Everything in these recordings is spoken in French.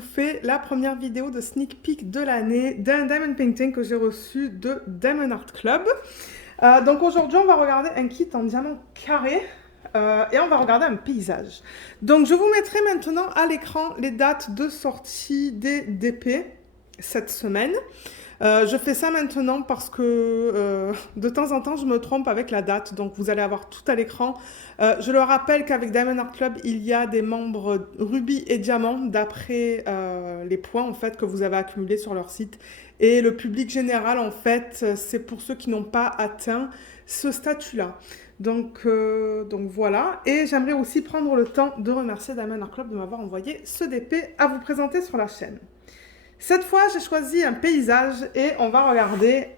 vous fais la première vidéo de sneak peek de l'année d'un diamond painting que j'ai reçu de Diamond Art Club. Donc aujourd'hui, on va regarder un kit en diamant carré et on va regarder un paysage. Donc je vous mettrai maintenant à l'écran les dates de sortie des DP cette semaine. Je fais ça maintenant parce que de temps en temps, je me trompe avec la date. Donc, vous allez avoir tout à l'écran. Je le rappelle qu'avec Diamond Art Club, il y a des membres rubis et diamants d'après les points en fait, que vous avez accumulés sur leur site. Et le public général, en fait, c'est pour ceux qui n'ont pas atteint ce statut-là. Donc voilà. Et j'aimerais aussi prendre le temps de remercier Diamond Art Club de m'avoir envoyé ce DP à vous présenter sur la chaîne. Cette fois, j'ai choisi un paysage et on va regarder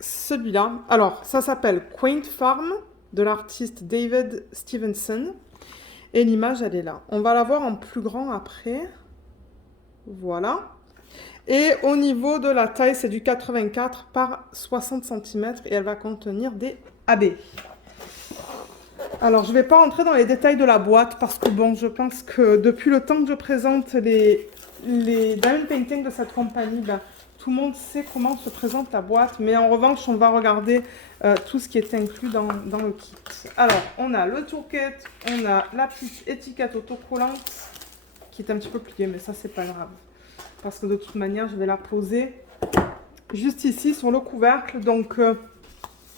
celui-là. Alors, ça s'appelle Quaint Farm de l'artiste David Stevenson. Et l'image, elle est là. On va la voir en plus grand après. Voilà. Et au niveau de la taille, c'est du 84 par 60 cm et elle va contenir des AB. Alors, je ne vais pas rentrer dans les détails de la boîte parce que, bon, je pense que depuis le temps que je présente les diamond paintings de cette compagnie, ben, tout le monde sait comment se présente la boîte. Mais en revanche, on va regarder tout ce qui est inclus dans le kit. Alors, on a le toolkit, on a la petite étiquette autocollante qui est un petit peu pliée, mais ça, c'est pas grave. Parce que de toute manière, je vais la poser juste ici sur le couvercle. Donc,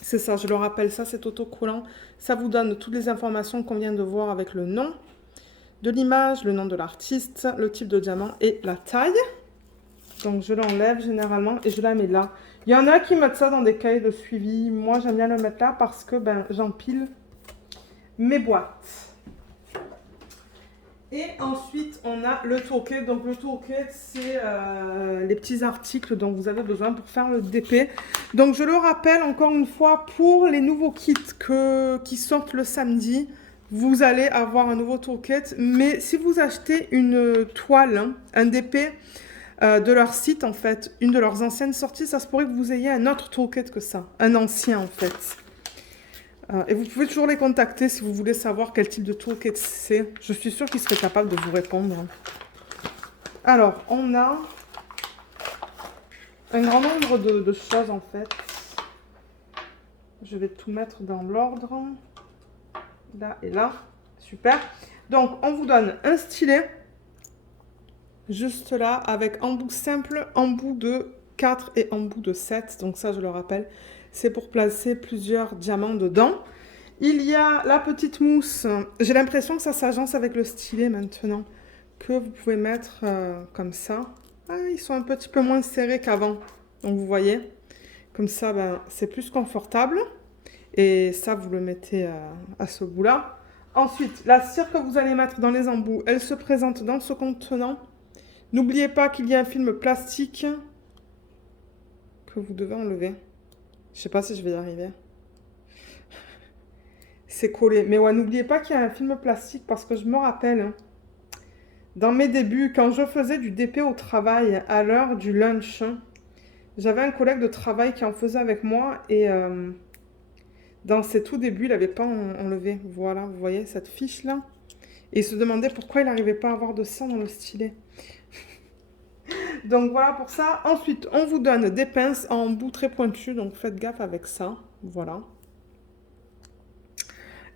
c'est ça, je le rappelle, ça c'est autocollant. Ça vous donne toutes les informations qu'on vient de voir avec le nom de l'image, le nom de l'artiste, le type de diamant et la taille. Donc je l'enlève généralement et je la mets là. Il y en a qui mettent ça dans des cahiers de suivi. Moi j'aime bien le mettre là parce que j'empile mes boîtes. Et ensuite, on a le toolkit. Donc, le toolkit, c'est les petits articles dont vous avez besoin pour faire le DP. Donc, je le rappelle encore une fois, pour les nouveaux kits qui sortent le samedi, vous allez avoir un nouveau toolkit. Mais si vous achetez une toile, hein, un DP de leur site, en fait, une de leurs anciennes sorties, ça se pourrait que vous ayez un autre toolkit que ça. Un ancien, en fait. Et vous pouvez toujours les contacter si vous voulez savoir quel type de toolkit c'est. Je suis sûre qu'ils seraient capables de vous répondre. Alors, on a un grand nombre de choses en fait. Je vais tout mettre dans l'ordre. Là et là. Super. Donc, on vous donne un stylet. Juste là, avec embout simple, embout de 4 et embout de 7. Donc ça, je le rappelle, c'est pour placer plusieurs diamants dedans. Il y a la petite mousse. J'ai l'impression que ça s'agence avec le stylet maintenant. Que vous pouvez mettre comme ça. Ah, ils sont un petit peu moins serrés qu'avant. Donc vous voyez. Comme ça, c'est plus confortable. Et ça, vous le mettez à ce bout-là. Ensuite, la cire que vous allez mettre dans les embouts, elle se présente dans ce contenant. N'oubliez pas qu'il y a un film plastique que vous devez enlever. Je ne sais pas si je vais y arriver. C'est collé. Mais ouais, n'oubliez pas qu'il y a un film plastique parce que je me rappelle, hein, dans mes débuts, quand je faisais du DP au travail à l'heure du lunch, hein, j'avais un collègue de travail qui en faisait avec moi et dans ses tout débuts, il n'avait pas enlevé. Voilà, vous voyez cette fiche-là. Et il se demandait pourquoi il n'arrivait pas à avoir de sang dans le stylet. Donc voilà pour ça. Ensuite, on vous donne des pinces en bout très pointu, donc faites gaffe avec ça. Voilà.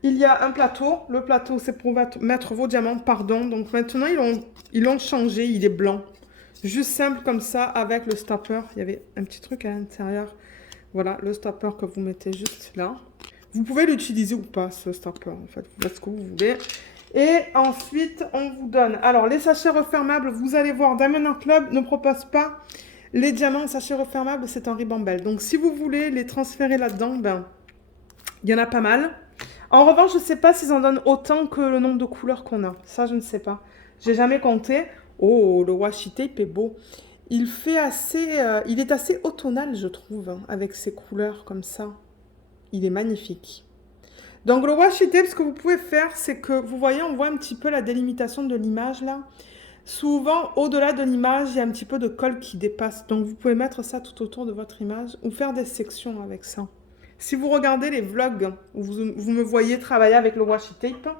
Il y a un plateau. Le plateau, c'est pour mettre vos diamants, pardon. Donc maintenant, ils l'ont changé, il est blanc. Juste simple comme ça, avec le stopper. Il y avait un petit truc à l'intérieur. Voilà, le stopper que vous mettez juste là. Vous pouvez l'utiliser ou pas, ce stopper, en fait. Vous faites ce que vous voulez. Et ensuite, on vous donne... Alors, les sachets refermables, vous allez voir, Diamond Art Club ne propose pas les diamants en sachets refermables, c'est en ribambelle. Donc, si vous voulez les transférer là-dedans, il y en a pas mal. En revanche, je ne sais pas s'ils en donnent autant que le nombre de couleurs qu'on a. Ça, je ne sais pas. J'ai jamais compté. Oh, le washi tape est beau. Il est assez automnal, je trouve, hein, avec ses couleurs comme ça. Il est magnifique. Donc le washi tape, ce que vous pouvez faire, c'est que, vous voyez, on voit un petit peu la délimitation de l'image là. Souvent, au-delà de l'image, il y a un petit peu de colle qui dépasse. Donc vous pouvez mettre ça tout autour de votre image ou faire des sections avec ça. Si vous regardez les vlogs où vous me voyez travailler avec le washi tape,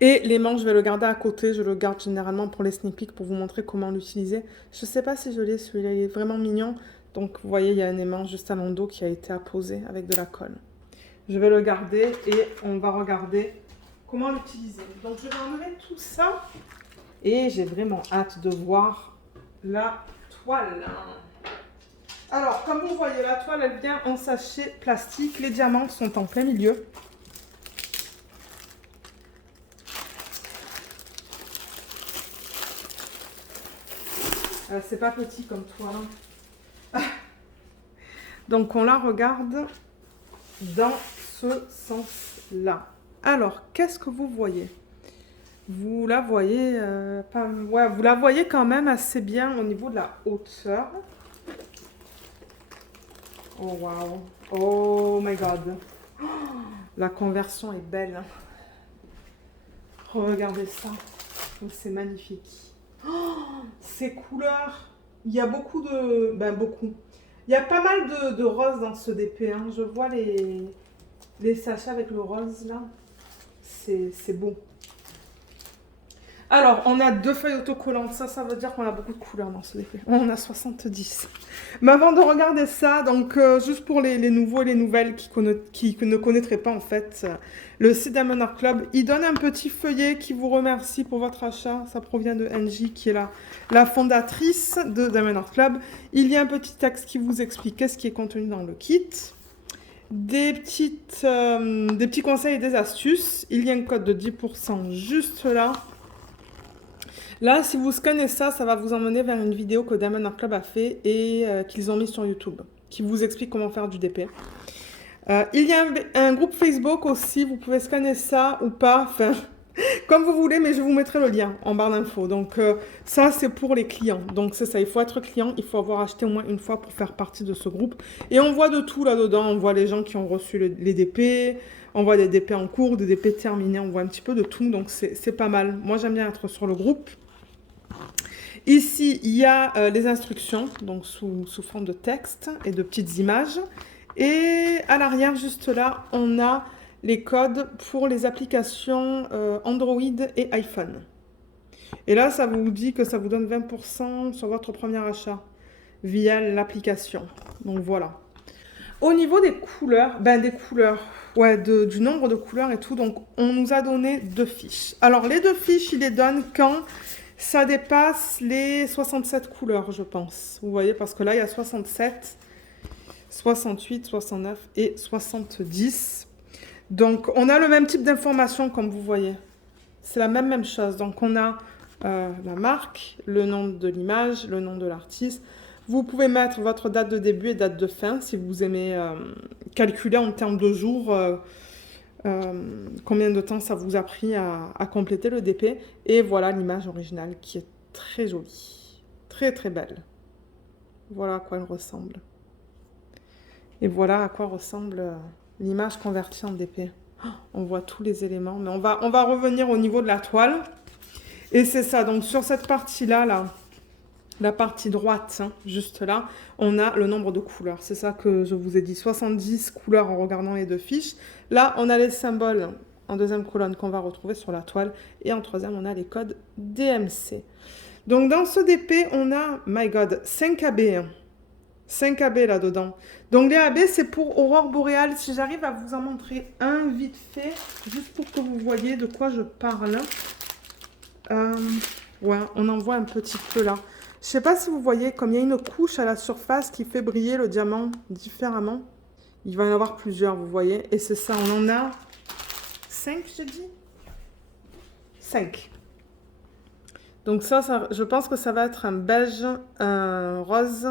Et l'aimant, je vais le garder à côté. Je le garde généralement pour les sneak peeks pour vous montrer comment l'utiliser. Je ne sais pas si je l'ai, celui-là, il est vraiment mignon. Donc, vous voyez, il y a un aimant juste à l'endos qui a été apposé avec de la colle. Je vais le garder et on va regarder comment l'utiliser. Donc, je vais enlever tout ça. Et j'ai vraiment hâte de voir la toile. Alors, comme vous voyez, la toile, elle vient en sachet plastique. Les diamants sont en plein milieu. C'est pas petit comme toile. Hein. Donc, on la regarde dans ce sens-là. Alors, qu'est-ce que vous voyez? Vous la voyez, ouais, vous la voyez quand même assez bien au niveau de la hauteur. Oh, wow. Oh, my God. Oh, la conversion est belle. Regardez ça. Oh, c'est magnifique. Oh, ces couleurs. Il y a beaucoup de... Ben, beaucoup. Il y a pas mal de roses dans ce DP. Hein. Je vois les sachets avec le rose, là. C'est beau. Alors, on a 2 feuilles autocollantes. Ça veut dire qu'on a beaucoup de couleurs dans ce DP. On a 70. Mais avant de regarder ça, donc juste pour les nouveaux et les nouvelles qui ne connaîtraient pas en fait le site Diamond Art Club, il donne un petit feuillet qui vous remercie pour votre achat. Ça provient de NJ qui est la fondatrice de Diamond Art Club. Il y a un petit texte qui vous explique qu'est-ce qui est contenu dans le kit. Des petits conseils et des astuces. Il y a un code de 10% juste là. Là, si vous scannez ça, ça va vous emmener vers une vidéo que Diamond Art Club a fait et qu'ils ont mis sur YouTube, qui vous explique comment faire du DP. Il y a un groupe Facebook aussi, vous pouvez scanner ça ou pas, enfin, comme vous voulez, mais je vous mettrai le lien en barre d'infos. Donc ça, c'est pour les clients. Donc c'est ça, il faut être client, il faut avoir acheté au moins une fois pour faire partie de ce groupe. Et on voit de tout là-dedans, on voit les gens qui ont reçu les DP, on voit des DP en cours, des DP terminés, on voit un petit peu de tout, donc c'est pas mal. Moi, j'aime bien être sur le groupe. Ici, il y a les instructions, donc sous forme de texte et de petites images. Et à l'arrière, juste là, on a les codes pour les applications Android et iPhone. Et là, ça vous dit que ça vous donne 20% sur votre premier achat via l'application. Donc voilà. Au niveau des couleurs, ouais, du nombre de couleurs et tout, donc on nous a donné 2 fiches. Alors les 2 fiches, il les donne quand ça dépasse les 67 couleurs, je pense. Vous voyez, parce que là, il y a 67, 68, 69 et 70. Donc, on a le même type d'information, comme vous voyez. C'est la même chose. Donc, on a la marque, le nom de l'image, le nom de l'artiste. Vous pouvez mettre votre date de début et date de fin, si vous aimez calculer en termes de jours combien de temps ça vous a pris à compléter le DP. Et voilà l'image originale qui est très jolie, très très belle. Voilà à quoi elle ressemble. Et voilà à quoi ressemble l'image convertie en DP. Oh, on voit tous les éléments, mais on va revenir au niveau de la toile. Et c'est ça, donc sur cette partie-là, la partie droite, hein, juste là, on a le nombre de couleurs. C'est ça que je vous ai dit, 70 couleurs en regardant les 2 fiches. Là, on a les symboles en deuxième colonne qu'on va retrouver sur la toile. Et en troisième, on a les codes DMC. Donc, dans ce DP, on a, my God, 5 AB. 5 AB là-dedans. Donc, les AB, c'est pour aurore boréale. Si j'arrive à vous en montrer un vite fait, juste pour que vous voyez de quoi je parle. Ouais, on en voit un petit peu là. Je ne sais pas si vous voyez, comme il y a une couche à la surface qui fait briller le diamant différemment. Il va y en avoir plusieurs, vous voyez. Et c'est ça, on en a 5, j'ai dit 5. Donc ça, je pense que ça va être un beige, un rose,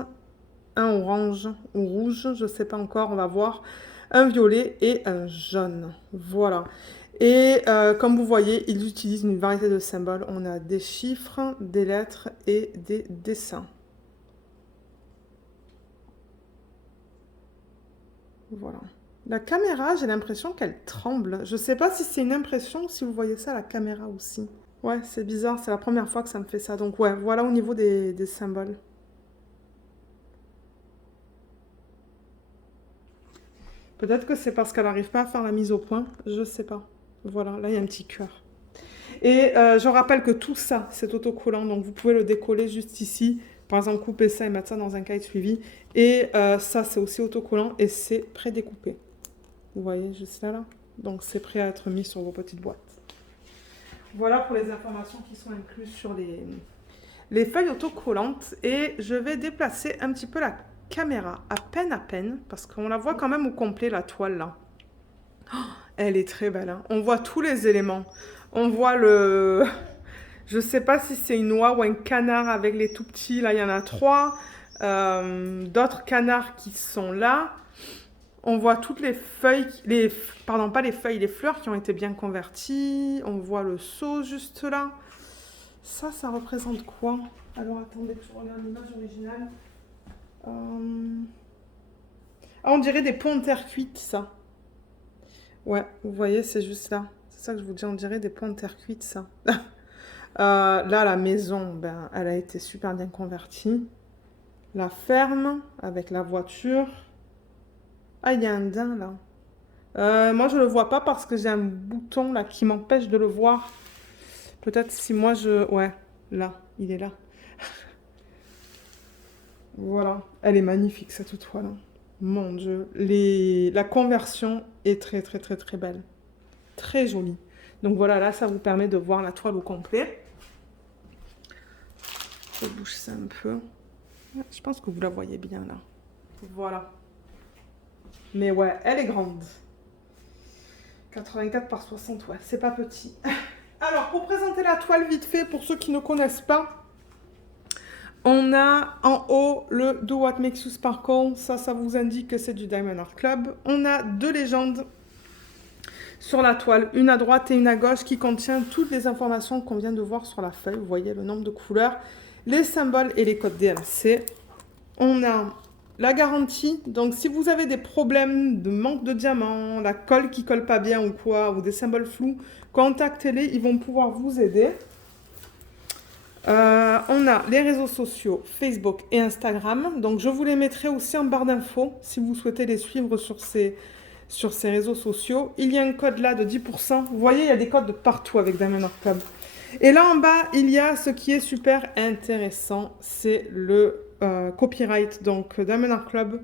un orange ou rouge, je ne sais pas encore, on va voir. Un violet et un jaune. Voilà. Et comme vous voyez, ils utilisent une variété de symboles. On a des chiffres, des lettres et des dessins. Voilà. La caméra, j'ai l'impression qu'elle tremble. Je ne sais pas si c'est une impression ou si vous voyez ça à la caméra aussi. Ouais, c'est bizarre, c'est la première fois que ça me fait ça. Donc ouais, voilà au niveau des symboles. Peut-être que c'est parce qu'elle n'arrive pas à faire la mise au point. Je ne sais pas. Voilà, là il y a un petit cœur. Et je rappelle que tout ça, c'est autocollant, donc vous pouvez le décoller juste ici. Par exemple, couper ça et mettre ça dans un cahier de suivi. Et ça, c'est aussi autocollant et c'est pré-découpé. Vous voyez juste là, là. Donc, c'est prêt à être mis sur vos petites boîtes. Voilà pour les informations qui sont incluses sur les feuilles autocollantes. Et je vais déplacer un petit peu la caméra, à peine, parce qu'on la voit quand même au complet, la toile, là. Oh, elle est très belle, hein. On voit tous les éléments. On voit le... Je sais pas si c'est une oie ou un canard avec les tout petits. Là, il y en a 3. D'autres canards qui sont là. On voit toutes les feuilles, pardon, pas les feuilles, les fleurs qui ont été bien converties. On voit le seau juste là. Ça représente quoi? Alors, attendez que je regarde l'image originale. Ah, on dirait des pots en terre cuite, ça. Ouais, vous voyez, c'est juste là. C'est ça que je vous dis, on dirait des pots en terre cuite, ça. Là, la maison, ben, elle a été super bien convertie. La ferme, avec la voiture. Ah, il y a un daim, là. Moi, je le vois pas parce que j'ai un bouton, là, qui m'empêche de le voir. Peut-être si moi, Ouais, là, il est là. Voilà. Elle est magnifique, cette toile, hein. Mon Dieu. La conversion est très, très, très, très belle. Très jolie. Donc voilà, là, ça vous permet de voir la toile au complet. Je bouge ça un peu. Je pense que vous la voyez bien, là. Voilà. Mais ouais, elle est grande. 84 par 60, ouais, c'est pas petit. Alors, pour présenter la toile vite fait, pour ceux qui ne connaissent pas, on a en haut le Do What Makes You Sparkle. Ça vous indique que c'est du Diamond Art Club. On a 2 légendes sur la toile, une à droite et une à gauche, qui contient toutes les informations qu'on vient de voir sur la feuille. Vous voyez le nombre de couleurs, les symboles et les codes DMC. On a la garantie. Donc, si vous avez des problèmes de manque de diamants, la colle qui colle pas bien ou quoi, ou des symboles flous, contactez-les, ils vont pouvoir vous aider. On a les réseaux sociaux Facebook et Instagram. Donc, je vous les mettrai aussi en barre d'infos si vous souhaitez les suivre sur ces réseaux sociaux. Il y a un code là de 10%. Vous voyez, il y a des codes de partout avec Diamond Art Club. Et là en bas, il y a ce qui est super intéressant, c'est le copyright. Donc, Diamond Art Club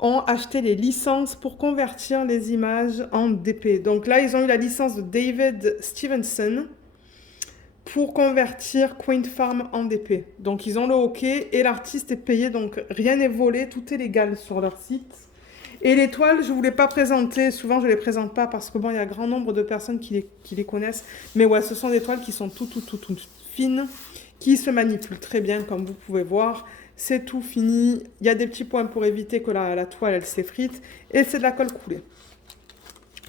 ont acheté les licences pour convertir les images en DP. Donc là, ils ont eu la licence de David Stevenson pour convertir Quaint Farm en DP. Donc, ils ont le OK et l'artiste est payé. Donc, rien n'est volé, tout est légal sur leur site. Et les toiles, je ne vous les pas présenter. Souvent, je ne les présente pas parce que bon, il y a un grand nombre de personnes qui les connaissent. Mais ouais, ce sont des toiles qui sont toutes fines, qui se manipulent très bien, comme vous pouvez voir. C'est tout fini. Il y a des petits points pour éviter que la toile, elle s'effrite. Et c'est de la colle coulée.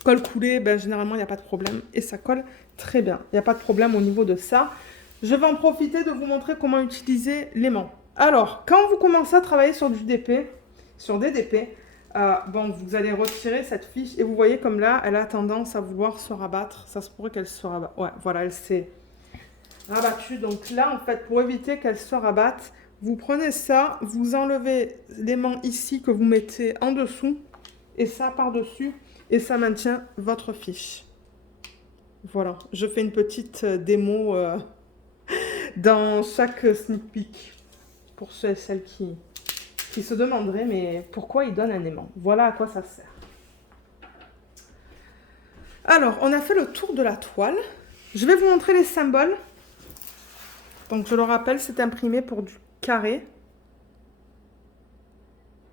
Colle coulée, ben, généralement, il n'y a pas de problème. Et ça colle très bien. Il n'y a pas de problème au niveau de ça. Je vais en profiter de vous montrer comment utiliser l'aimant. Alors, quand vous commencez à travailler sur du DP, sur des DP, bon, vous allez retirer cette fiche et vous voyez comme là, elle a tendance à vouloir se rabattre. Ça se pourrait qu'elle se rabatte. Ouais, voilà, elle s'est rabattue. Donc là, en fait, pour éviter qu'elle se rabatte, vous prenez ça, vous enlevez l'aimant ici que vous mettez en dessous et ça par-dessus et ça maintient votre fiche. Voilà, je fais une petite démo dans chaque sneak peek pour ceux et celles qui se demanderaient mais pourquoi il donne un aimant. Voilà à quoi ça sert. Alors, on a fait le tour de la toile. Je vais vous montrer les symboles. Donc, je le rappelle, c'est imprimé pour du carré.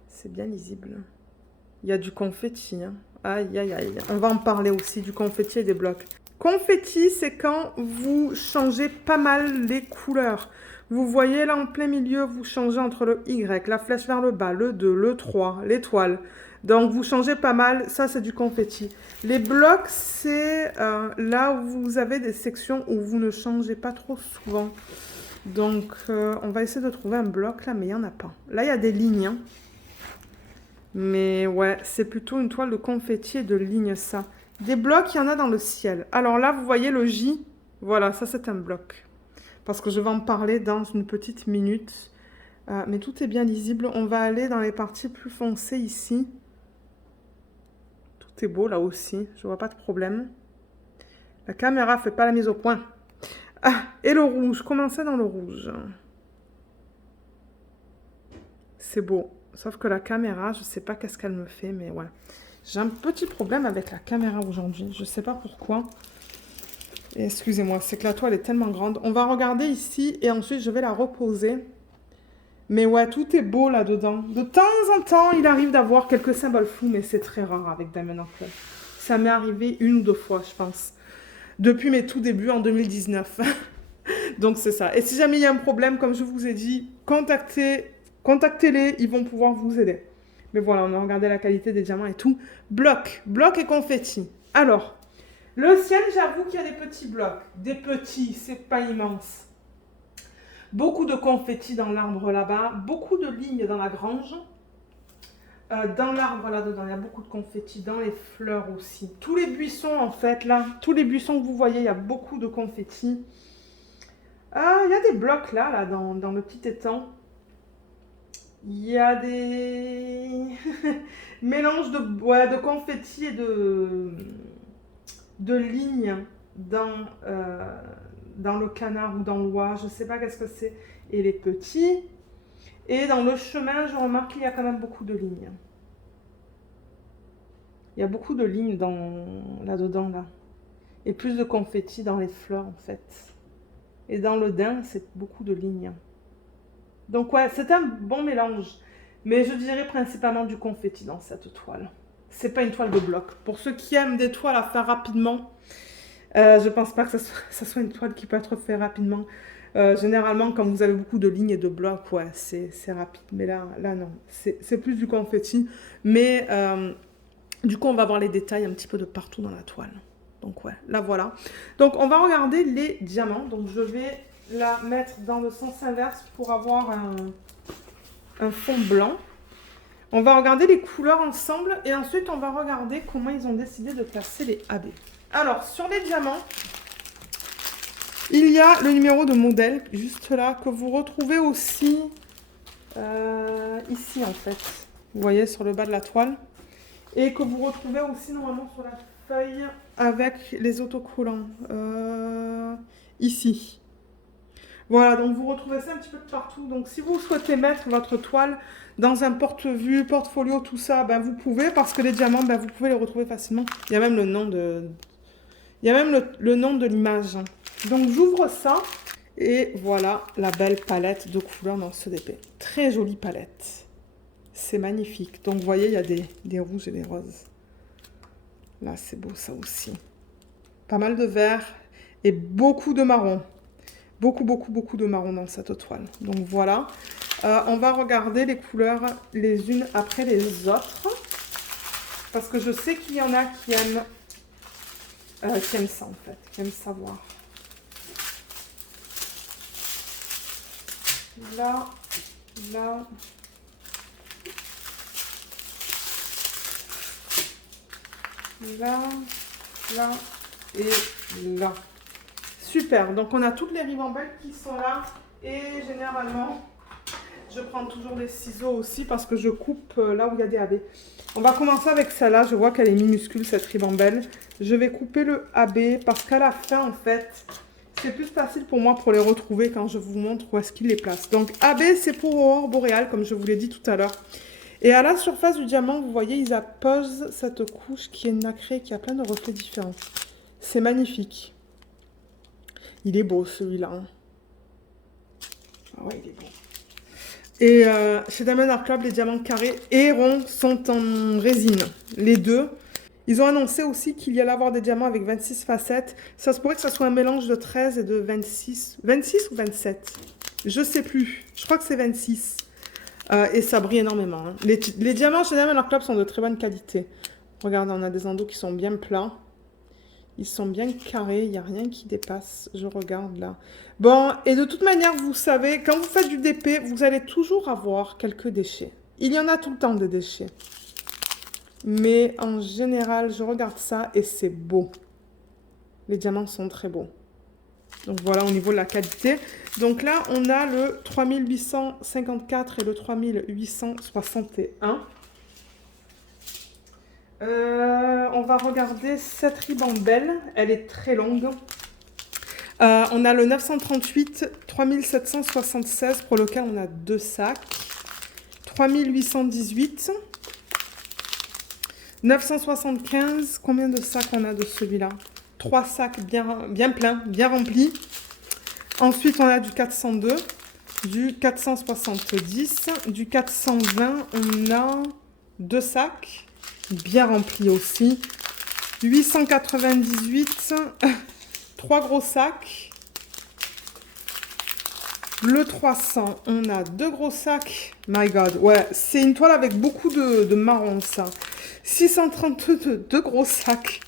C'est bien lisible. Il y a du confetti, hein. Aïe, aïe, aïe. On va en parler aussi, du confetti et des blocs. Confetti, c'est quand vous changez pas mal les couleurs. Vous voyez là en plein milieu, vous changez entre le Y, la flèche vers le bas, le 2, le 3, l'étoile. Donc vous changez pas mal, ça c'est du confetti. Les blocs, c'est là où vous avez des sections où vous ne changez pas trop souvent. Donc on va essayer de trouver un bloc là, mais il n'y en a pas. Là il y a des lignes, hein. Mais ouais, c'est plutôt une toile de confetti et de lignes ça. Des blocs, il y en a dans le ciel. Alors là, vous voyez le J. Voilà, ça c'est un bloc. Parce que je vais en parler dans une petite minute. Mais tout est bien lisible. On va aller dans les parties plus foncées ici. Tout est beau là aussi. Je vois pas de problème. La caméra fait pas la mise au point. Ah, et le rouge. Commencez dans le rouge. C'est beau. Sauf que la caméra, je sais pas qu'est-ce qu'elle me fait, mais ouais. J'ai un petit problème avec la caméra aujourd'hui. Je sais pas pourquoi. Excusez-moi, c'est que la toile est tellement grande. On va regarder ici et ensuite je vais la reposer. Mais ouais, tout est beau là-dedans. De temps en temps, il arrive d'avoir quelques symboles flous, mais c'est très rare avec Diamond Art Club. Ça m'est arrivé 1 ou 2 fois, je pense. Depuis mes tout débuts en 2019. Donc c'est ça. Et si jamais il y a un problème, comme je vous ai dit, contactez-les, ils vont pouvoir vous aider. Mais voilà, on a regardé la qualité des diamants et tout. Bloc et confetti. Alors, le ciel, j'avoue qu'il y a des petits blocs. Des petits, c'est pas immense. Beaucoup de confettis dans l'arbre là-bas. Beaucoup de lignes dans la grange. Dans l'arbre là-dedans, il y a beaucoup de confettis. Dans les fleurs aussi. Tous les buissons, en fait, là. Tous les buissons que vous voyez, il y a beaucoup de confettis. Il y a des blocs là dans le petit étang. Il y a des mélanges de confettis et de lignes dans le canard ou dans l'oie. Je ne sais pas qu'est-ce que c'est. Et les petits. Et dans le chemin, je remarque qu'il y a quand même beaucoup de lignes. Il y a beaucoup de lignes là-dedans, là. Et plus de confettis dans les fleurs, en fait. Et dans le daim, c'est beaucoup de lignes. Donc ouais, c'est un bon mélange. Mais je dirais principalement du confetti dans cette toile. C'est pas une toile de bloc. Pour ceux qui aiment des toiles à faire rapidement, je pense pas que ça soit une toile qui peut être faite rapidement. Généralement, quand vous avez beaucoup de lignes et de blocs, ouais, c'est rapide. Mais là non. C'est plus du confetti. Mais du coup, on va voir les détails un petit peu de partout dans la toile. Donc ouais, là voilà. Donc on va regarder les diamants. Donc je vais la mettre dans le sens inverse pour avoir un fond blanc. On va regarder les couleurs ensemble et ensuite on va regarder comment ils ont décidé de placer les AB. Alors sur les diamants, il y a le numéro de modèle juste là que vous retrouvez aussi ici en fait. Vous voyez sur le bas de la toile. Et que vous retrouvez aussi normalement sur la feuille avec les autocollants. Ici. Voilà, donc vous retrouvez ça un petit peu de partout. Donc si vous souhaitez mettre votre toile dans un porte-vue, portfolio, tout ça, ben vous pouvez, parce que les diamants, ben vous pouvez les retrouver facilement. Il y a même le nom de... Il y a même le nom de l'image. Donc j'ouvre ça. Et voilà la belle palette de couleurs dans ce DP. Très jolie palette. C'est magnifique. Donc, vous voyez, il y a des rouges et des roses. Là, c'est beau, ça aussi. Pas mal de vert et beaucoup de marron. Beaucoup de marron dans cette toile. Donc, voilà. On va regarder les couleurs les unes après les autres. Parce que je sais qu'il y en a qui aiment ça, en fait. Qui aiment savoir. Là. Là et là. Super, donc on a toutes les ribambelles qui sont là et généralement je prends toujours les ciseaux aussi parce que je coupe là où il y a des AB. On va commencer avec celle-là, je vois qu'elle est minuscule cette ribambelle. Je vais couper le AB parce qu'à la fin en fait c'est plus facile pour moi pour les retrouver quand je vous montre où est-ce qu'il les place. Donc AB c'est pour aurore boréale comme je vous l'ai dit tout à l'heure. Et à la surface du diamant, vous voyez, ils apposent cette couche qui est nacrée, qui a plein de reflets différents. C'est magnifique. Il est beau, celui-là. Hein. Ah ouais, il est beau. Et chez Diamond Art Club, les diamants carrés et ronds sont en résine. Les deux. Ils ont annoncé aussi qu'il y allait avoir des diamants avec 26 facettes. Ça se pourrait que ce soit un mélange de 13 et de 26. 26 ou 27? Je sais plus. Je crois que c'est 26. Et ça brille énormément. Hein. Les diamants chez Diamond Art Club sont de très bonne qualité. Regardez, on a des endos qui sont bien plats. Ils sont bien carrés, il n'y a rien qui dépasse. Je regarde là. Bon, et de toute manière, vous savez, quand vous faites du DP, vous allez toujours avoir quelques déchets. Il y en a tout le temps des déchets. Mais en général, je regarde ça et c'est beau. Les diamants sont très beaux. Donc voilà au niveau de la qualité. Donc là, on a le 3854 et le 3861. On va regarder cette ribambelle. Elle est très longue. On a le 938 3776 pour lequel on a 2 sacs. 3818. 975. Combien de sacs on a de celui-là? 3 sacs bien pleins, bien remplis. Ensuite, on a du 402, du 470, du 420. On a 2 sacs bien remplis aussi. 898, 3 gros sacs. Le 300, on a 2 gros sacs. My God, ouais, c'est une toile avec beaucoup de marron, ça. 632, 2 gros sacs.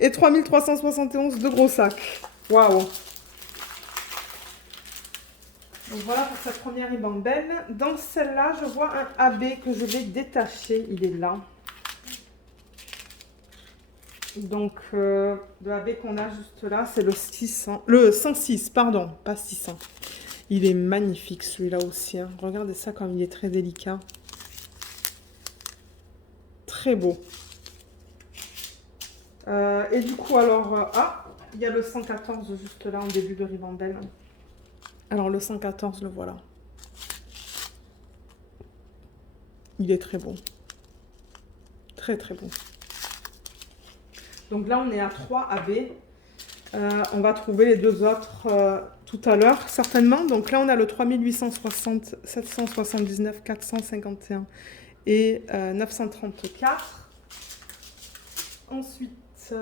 Et 3371, 2 gros sacs. Waouh. Donc voilà pour cette première ribambelle. Dans celle-là, je vois un AB que je vais détacher. Il est là. Donc, le AB qu'on a juste là, c'est le 600. Le 106, pardon, pas 600. Il est magnifique celui-là aussi. Hein. Regardez ça comme il est très délicat. Très beau. Et du coup, alors... il y a le 114 juste là en début de ribambelle. Alors, le 114, le voilà. Il est très beau. Très, très beau. Donc là, on est à 3 AB. On va trouver les 2 autres tout à l'heure, certainement. Donc là, on a le 3860, 779, 451 et 934. Ensuite,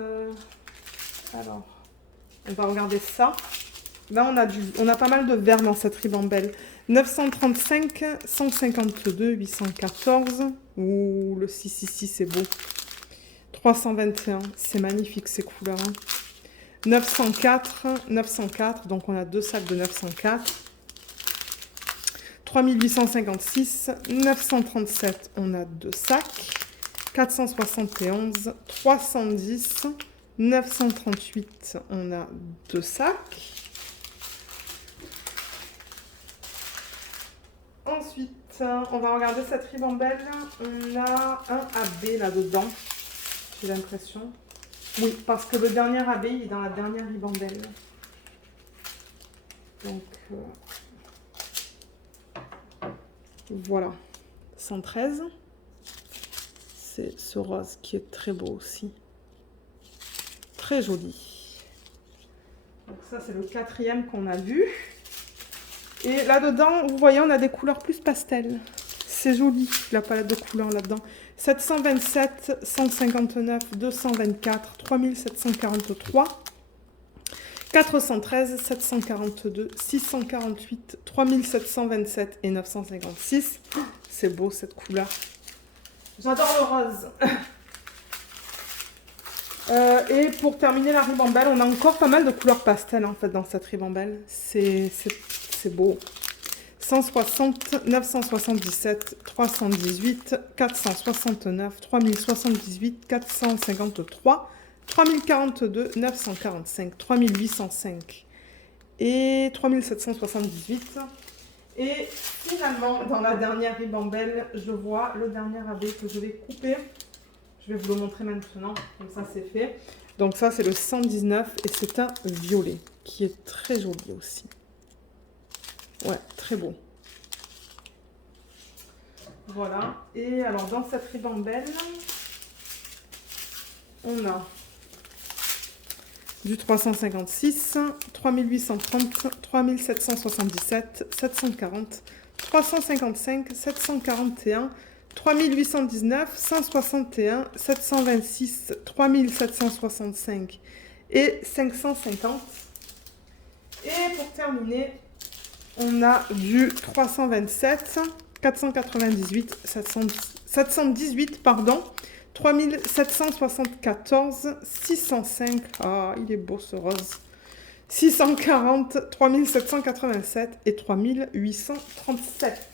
alors, on va regarder ça. Là, on a pas mal de vert dans cette ribambelle. 935, 152, 814. Ouh, le 666, c'est beau. 321, c'est magnifique ces couleurs. Hein. 904, 904, donc on a 2 sacs de 904. 3856, 937, on a 2 sacs. 471, 310, 938, on a 2 sacs. Ensuite, on va regarder cette ribambelle. On a un AB là-dedans, j'ai l'impression. Oui, parce que le dernier AB, il est dans la dernière ribambelle. Donc, voilà. 113. C'est ce rose qui est très beau aussi. Très joli. Donc ça, c'est le 4e qu'on a vu. Et là-dedans, vous voyez, on a des couleurs plus pastel. C'est joli, la palette de couleurs là-dedans. 727, 159, 224, 3743, 413, 742, 648, 3727 et 956. C'est beau cette couleur. J'adore le rose. Et pour terminer la ribambelle, on a encore pas mal de couleurs pastel en fait dans cette ribambelle. C'est beau. 160, 977, 318, 469, 3078, 453, 3042, 945, 3805 et 3778. Et finalement, dans la dernière ribambelle, je vois le dernier AB que je vais couper. Je vais vous le montrer maintenant, comme ça c'est fait. Donc ça c'est le 119 et c'est un violet qui est très joli aussi. Ouais, très beau. Voilà. Et alors, dans cette ribambelle, on a du 356, 3830, 3777, 740, 355, 741, 3819, 161, 726, 3765 et 550. Et pour terminer, on a du 327, 498, 718, pardon, 3774, 605, ah, il est beau ce rose, 640, 3787 et 3837.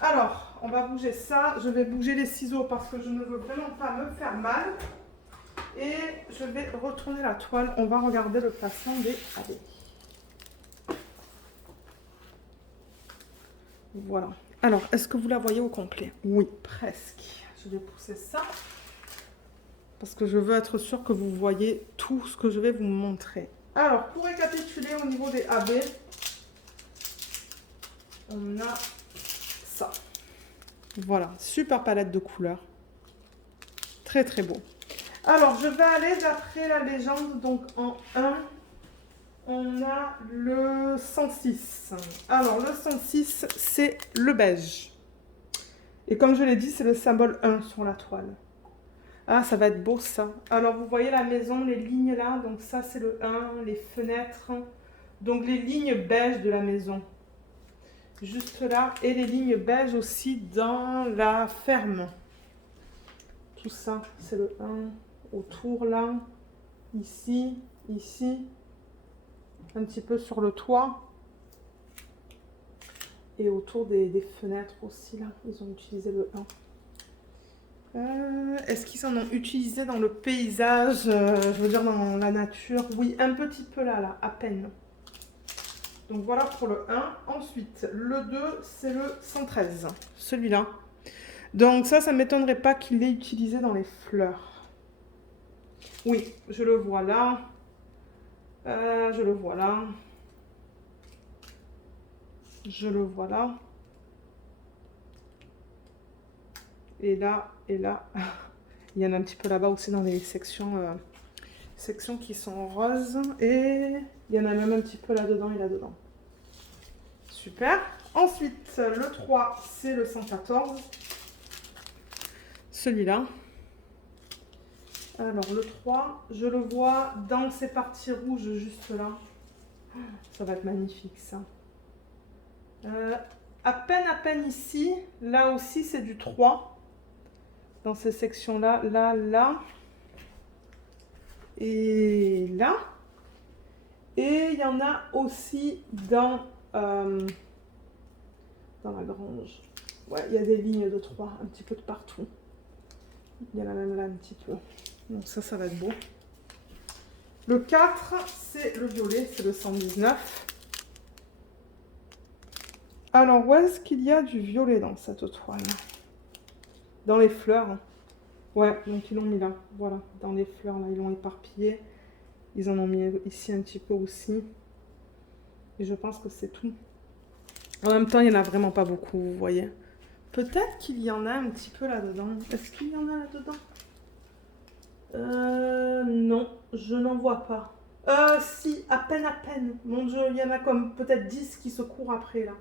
Alors, on va bouger ça, je vais bouger les ciseaux parce que je ne veux vraiment pas me faire mal. Et je vais retourner la toile, on va regarder le placement des AB. Voilà. Alors, est-ce que vous la voyez au complet? Oui, presque. Je vais pousser ça. Parce que je veux être sûre que vous voyez tout ce que je vais vous montrer. Alors, pour récapituler au niveau des AB, on a ça. Voilà, super palette de couleurs. Très très beau. Alors, je vais aller d'après la légende. Donc, en 1, on a le 106. Alors, le 106, c'est le beige. Et comme je l'ai dit, c'est le symbole 1 sur la toile. Ah, ça va être beau ça. Alors, vous voyez la maison, les lignes là. Donc, ça, c'est le 1, les fenêtres. Donc, les lignes beige de la maison. Juste là. Et les lignes beige aussi dans la ferme. Tout ça, c'est le 1. Autour là. Ici, ici. Un petit peu sur le toit. Et autour des fenêtres aussi là. Ils ont utilisé le 1. Est-ce qu'ils en ont utilisé dans le paysage, je veux dire dans la nature? Oui, un petit peu là, à peine. Donc voilà pour le 1. Ensuite, le 2, c'est le 113, celui-là. Donc ça ne m'étonnerait pas qu'il l'ait utilisé dans les fleurs. Oui, je le vois là. Je le vois là. Je le vois là. Et là, et là. Il y en a un petit peu là-bas aussi dans les sections qui sont roses. Et il y en a même un petit peu là-dedans et là-dedans. Super. Ensuite, le 3, c'est le 114. Celui-là. Alors, le 3, je le vois dans ces parties rouges juste là. Ça va être magnifique, ça. À peine ici. Là aussi, c'est du 3. Dans ces sections-là, là, là. Et là. Et il y en a aussi dans la grange. Ouais, il y a des lignes de 3 un petit peu de partout. Il y en a même là un petit peu. Donc ça va être beau. Le 4, c'est le violet, c'est le 119. Alors, où est-ce qu'il y a du violet dans cette toile? Dans les fleurs. Ouais, donc ils l'ont mis là. Voilà, dans les fleurs, là, ils l'ont éparpillé. Ils en ont mis ici un petit peu aussi. Et je pense que c'est tout. En même temps, il n'y en a vraiment pas beaucoup, vous voyez. Peut-être qu'il y en a un petit peu là-dedans. Est-ce qu'il y en a là-dedans? Non, je n'en vois pas. Si, à peine. Mon Dieu, il y en a comme peut-être 10 qui se courent après, là.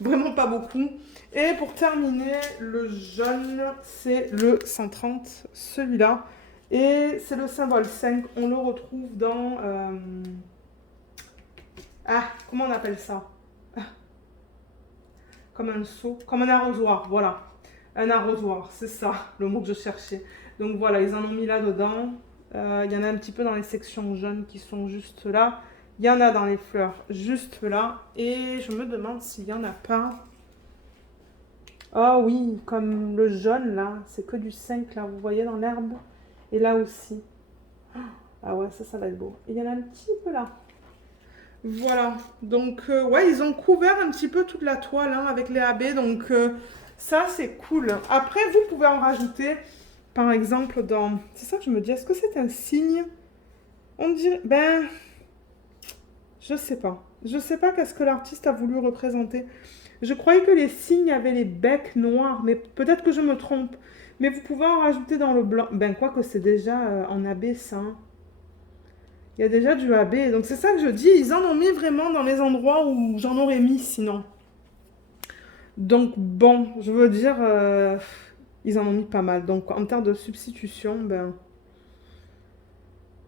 Vraiment pas beaucoup. Et pour terminer, le jaune, c'est le 130, celui-là. Et c'est le symbole 5. On le retrouve dans... comment on appelle ça? Comme un seau, comme un arrosoir, voilà. Un arrosoir, c'est ça, le mot que je cherchais. Donc voilà, ils en ont mis là-dedans. Il y en a un petit peu dans les sections jaunes qui sont juste là. Il y en a dans les fleurs juste là. Et je me demande s'il n'y en a pas. Oh oui, comme le jaune là, c'est que du 5 là, vous voyez dans l'herbe. Et là aussi. Ah ouais, ça va être beau. Et il y en a un petit peu là. Voilà, donc ouais, ils ont couvert un petit peu toute la toile hein, avec les AB, donc ça c'est cool. Après, vous pouvez en rajouter, par exemple, dans... C'est ça que je me dis, est-ce que c'est un signe? On dirait... Ben, je sais pas. Je sais pas qu'est-ce que l'artiste a voulu représenter. Je croyais que les signes avaient les becs noirs, mais peut-être que je me trompe. Mais vous pouvez en rajouter dans le blanc. Ben, quoi que c'est déjà en AB ça. Hein. Il y a déjà du AB. Donc c'est ça que je dis. Ils en ont mis vraiment dans les endroits où j'en aurais mis sinon. Donc bon, je veux dire, ils en ont mis pas mal. Donc en termes de substitution, ben,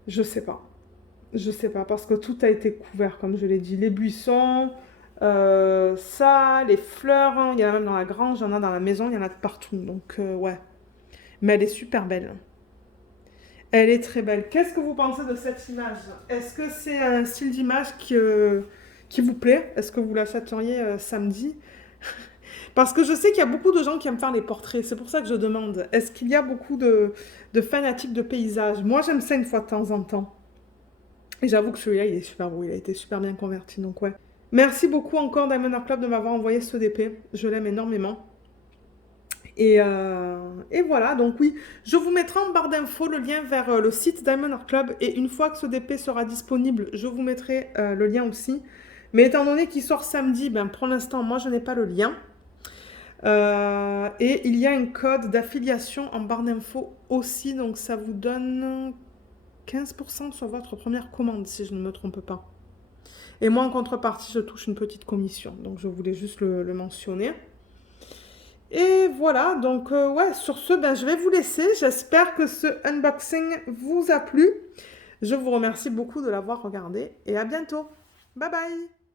je sais pas. Je sais pas parce que tout a été couvert, comme je l'ai dit. Les buissons, ça, les fleurs, hein, il y en a même dans la grange, il y en a dans la maison, il y en a de partout. Donc ouais. Mais elle est super belle. Elle est très belle. Qu'est-ce que vous pensez de cette image? Est-ce que c'est un style d'image qui vous plaît? Est-ce que vous l'achèteriez samedi? Parce que je sais qu'il y a beaucoup de gens qui aiment faire les portraits. C'est pour ça que je demande. Est-ce qu'il y a beaucoup de fanatiques de paysages? Moi, j'aime ça une fois de temps en temps. Et j'avoue que celui-là, il est super beau. Il a été super bien converti. Donc, ouais. Merci beaucoup encore Diamond Art Club de m'avoir envoyé ce DP. Je l'aime énormément. Et voilà, donc oui, je vous mettrai en barre d'infos le lien vers le site Diamond Art Club. Et une fois que ce DP sera disponible, je vous mettrai le lien aussi. Mais étant donné qu'il sort samedi, ben, pour l'instant, moi, je n'ai pas le lien. Et il y a un code d'affiliation en barre d'infos aussi. Donc ça vous donne 15% sur votre première commande, si je ne me trompe pas. Et moi, en contrepartie, je touche une petite commission. Donc je voulais juste le mentionner. Et voilà, donc ouais, sur ce, ben, je vais vous laisser. J'espère que ce unboxing vous a plu. Je vous remercie beaucoup de l'avoir regardé et à bientôt. Bye bye!